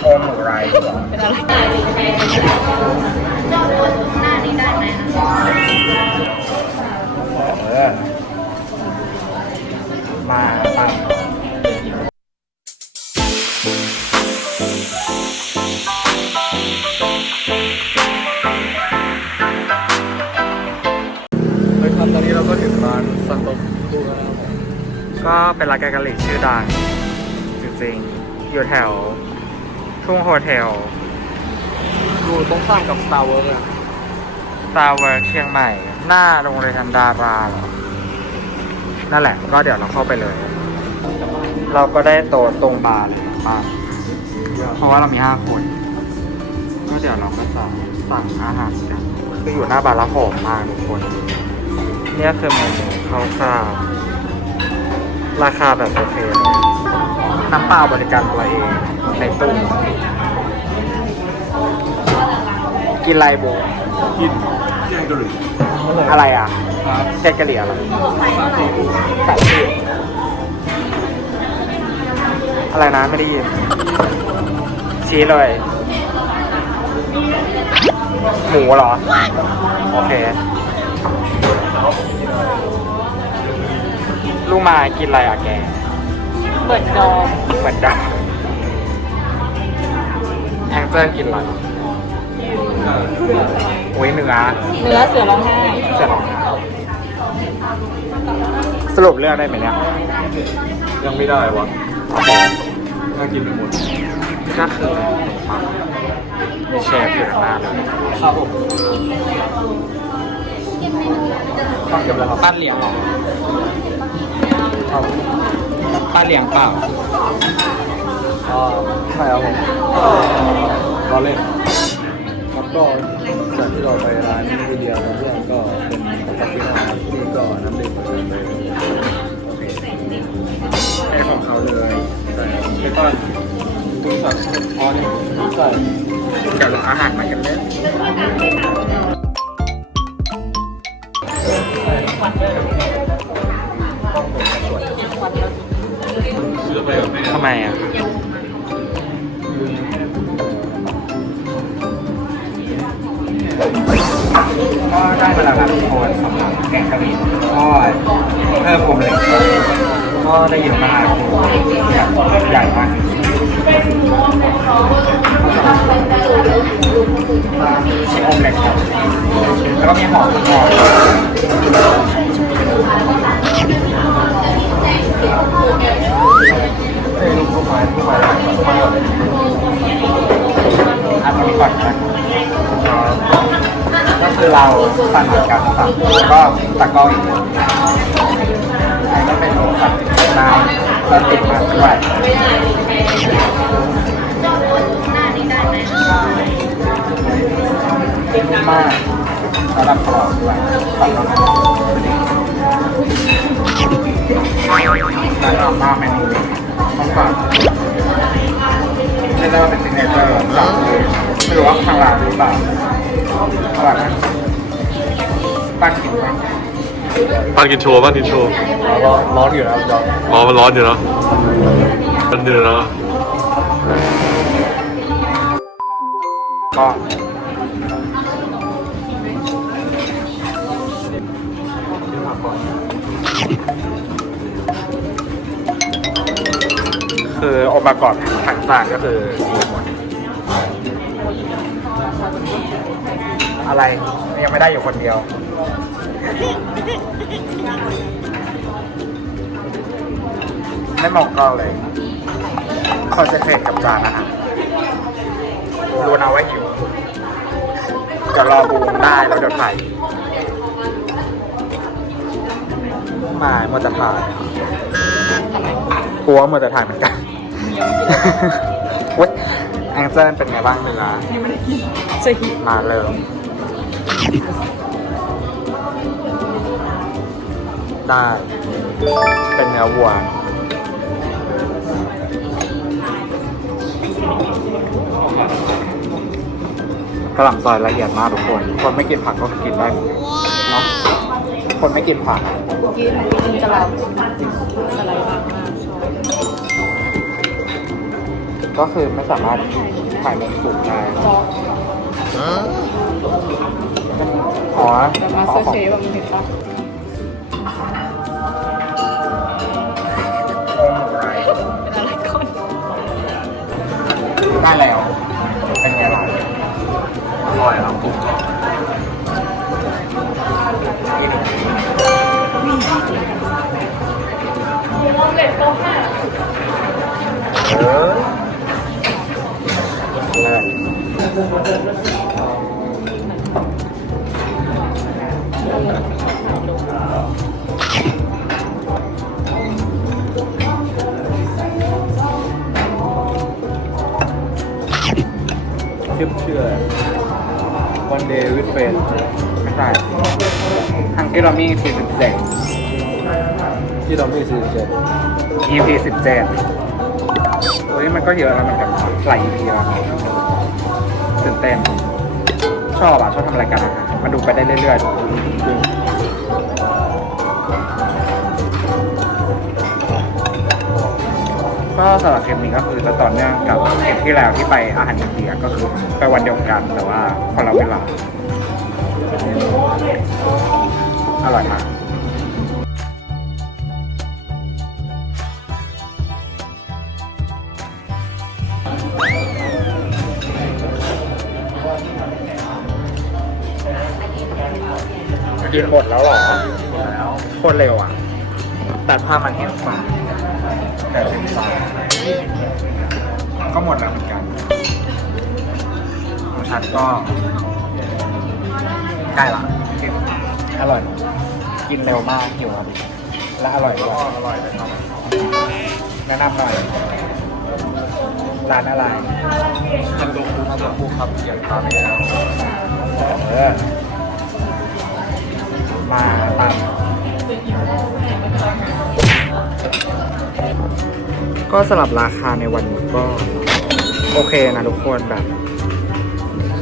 โอหมูไรซ์เหรอเป็นอะไร ก็เป็นร้านแกงกะหรี่ชื่อดัง จริงๆ อยู่แถว ทุ่งโฮเทลอยู่ตรงข้ามกับ Star Wars อะ s t a r w o r k เชียงใหม่ หน้าโรงเรียนดาราเหรอนั่นแหละ ก็เดี๋ยวเราเข้าไปเลย เราก็ได้โต๊ะตรงบาร์เลยป้าเพราะว่าเรามีห้าคน ก็เดี๋ยวเราก็จะสั่งอาหารกัน คืออยู่หน้าบาร์และหอมมากทุกคน เนี่ยคือเมนูข้าวคร่าว ราคาแบบโอเคเลยน้ำเปล่าบริการตัวเองในตู้กินไรโบกินแกงกะหรี่อะไรอะครับแกงกะหรี่อะไรใส่ชื่ออะไรนะไม่ได้ยินชี้เลย หมูเหรอ โอเค ลูกมากินอะไรอะแกเปิดดองเหมือนกันแองเจิลกินอะไรอุ้ยเนื้อเนื้อเสือร้องไห้เสร็จแล้วสรุปเลือกได้ไหมเนี่ยยังไม่ได้วะโอเคถ้ากินไปหมดก็คือมีเชฟอยู่ข้างหน้าเลยครับผมต้องเก็บแล้วครับป้าเหลียงเหรอ ป้าเหลียงเปล่าอ่าใช่ครับผมรอเล่นครับก็จากที่เราไปร้านวิเดียกับเพื่อนก็เป็นคาเฟ่นะครับนี่ก็น้ำดื่มเหมือนกันเลยโอเคไอของเขาเลยใช่ครับแล้วก็คุณสั่งอ๋อนี่ใช่เดี๋ยวเราอาหารมากันเลย ทำไมอะก็ได้มาแล้วครับทุกคนสำหรับแกงกะหรี่ทอดเพิ่มผมเลยก็ได้เยอะมากใหญ่มากชิ้อมเล็กครับแล้วก็มีหอมหอม เราสั่งเหมือนกันสั่งแล้วก็ตะกร้องอีกอันนี้ก็เป็นโรสั่งน้ำแล้วติดมาด้วยมากระดับกรอบด้วยสั่งแล้วนะแล้วก็มาเมนูนี้ต้องฝากเรียกได้ว่าเป็นซิกเนเจอร์สั่งเลยไม่รู้ว่าทางร้านหรือเปล่าอร่อยไหม ป้ากินไหมบ้านกินโชว์บ้านกินโชว์ร้อนร้อนอยู่นะครับจอมอ๋อมันร้อนอยู่เนาะมันเดือดเนาะก็คือองค์ประกอบทั้งจานก็คือ อะไรยังไม่ได้อยู่คนเดียว ไม่มองกล้องเลยคอนเซนเทรตกับจานอาหารรู้นะว่าหิวเดี๋ยวรอบูมได้แล้วเดี๋ยวถ่ายมามัวแต่ถ่ายกลัวมัวแต่ถ่ายเหมือนกันเว้ยแองเจิลเป็นไงบ้างเนื้อจะหิวมาเริ่ม ได้ เป็นเนื้อวัวกระหล่ำซอยละเอียดมากทุกคน คนไม่กินผักก็กินได้เหมือนกันเนาะคนไม่กินผักกินกินกะหล่ำอะไรบ้างมากชอบก็คือไม่สามารถถ่ายมุมสูงได้ อ๋อมาสเตอร์เชฟแบบมันเห็นปะเป็นอะไรก่อนได้แล้ว เป็นไงล่ะอร่อยครับเออเลิศชื่อชื่ออ One Day with Friends ไม่ใช่ฮังกี้รามี่ซีซั่นเจ็ดที่เราไม่ซีเจ็ด EP สิบเจ็ดเฮ้ยมันก็เยอะแล้วมือนกันนะหลาย EP แล้วตื่นเต้น ชอบอะ ชอบทำรายการอาหารมันดูไปได้เรื่อยๆ ก็สำหรับเทปนี้ก็คือจะต่อเนื่องกับเทปที่แล้วที่ไปอาหารอินเดียก็คือไปวันเดียวกันแต่ว่าคนละเวลาอร่อยมากกินหมดแล้วเหรอแล้วโคตรเร็วอะ แต่ภาพมันเห็นฟ้าแต่เป็นฟ้าก็หมดแล้วเหมือนกันของฉันก็ใกล้ละอร่อย กินเร็วมากหิวครับและอร่อยด้วยอร่อยเลยครับแนะนำหน่อยร้านอะไรทันดูทันดูภูครับเขียนตามไปแล้วเออมาตาม ก็สำหรับราคาในวันนี้ก็ โอเคนะทุกคนแบบ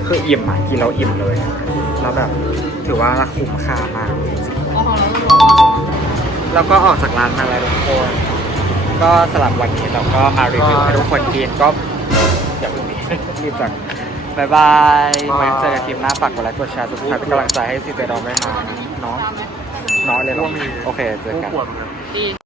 คืออิ่มอะกินแล้วอิ่มเลยอะแล้วแบบถือว่าคุ้มค่ามากจริงอ๋อของเราๆแล้วก็ออกจากร้านมาแล้วทุกคน ก็สำหรับวันนี้เราก็มารีวิวให้ทุกคนกินก็อย่าเพิ่งหนีรีบจังบายบายไว้เจอกันคลิปหน้าฝากกดไลค์กดแชร์ทุกท่านเป็นกำลังใจให้ซีเจดองด้วยนะเนาะเนาะเลยเหรอโอเคเจอกันดี